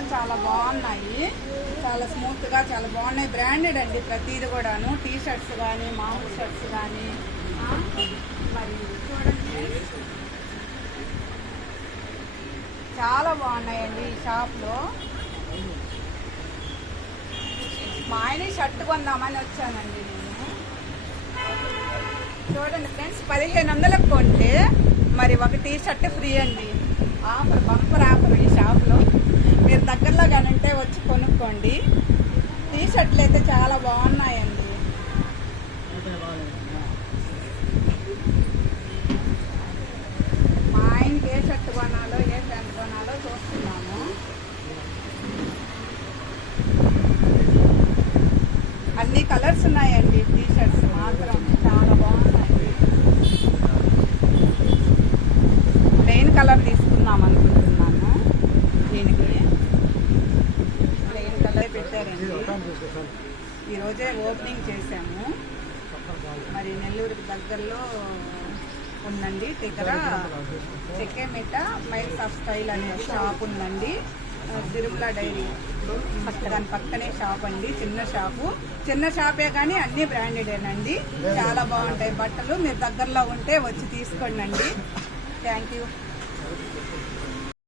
మాత్రం చాలా బాగున్నాయి, చాలా స్మూత్గా చాలా బాగున్నాయి. బ్రాండెడ్ అండి ప్రతిది కూడాను. టీ షర్ట్స్ కానీ మామూలు షర్ట్స్ కానీ. మరి చూడండి చాలా బాగున్నాయండి ఈ షాప్లో. మా ఆయన షర్ట్ కొందామని వచ్చానండి నేను. చూడండి ఫ్రెండ్స్, 1500కు కొంటే మరి ఒక టీ షర్ట్ ఫ్రీ అండి. ఆఫర్, బంపర్ ఆఫర్ ఈ షాప్లో. మీరు దగ్గరలో కానంటే వచ్చి కొనుక్కోండి. టీ షర్ట్లు అయితే చాలా బాగున్నాయండి. మా ఆయనకి ఏ షర్ట్ కొనాలో ఏ ప్యాంట్ కొనాలో చూస్తున్నాము. అన్ని కలర్స్ ఉన్నాయండి. టీ షర్ట్స్ మాత్రం చాలా బాగున్నాయి. ప్లెయిన్ కలర్ తీసుకుందాం అనుకుంటున్నాను. దీనికి ప్లెయిన్ కలర్ పెట్టారండి. ఈరోజే ఓపెనింగ్ చేశాము. మరి నెల్లూరుకి దగ్గరలో ఉందండి. దగ్గర చెక్కేమిట మైల్స్ ఆఫ్ స్టైల్ అనే షాప్ ఉందండి. తిరుమల డైరీ దాని పక్కనే షాప్ అండి. చిన్న షాపే కానీ అన్ని బ్రాండెడేనండి. చాలా బాగుంటాయి బట్టలు. మీరు దగ్గరలో ఉంటే వచ్చి తీసుకోండి అండి. Thank you.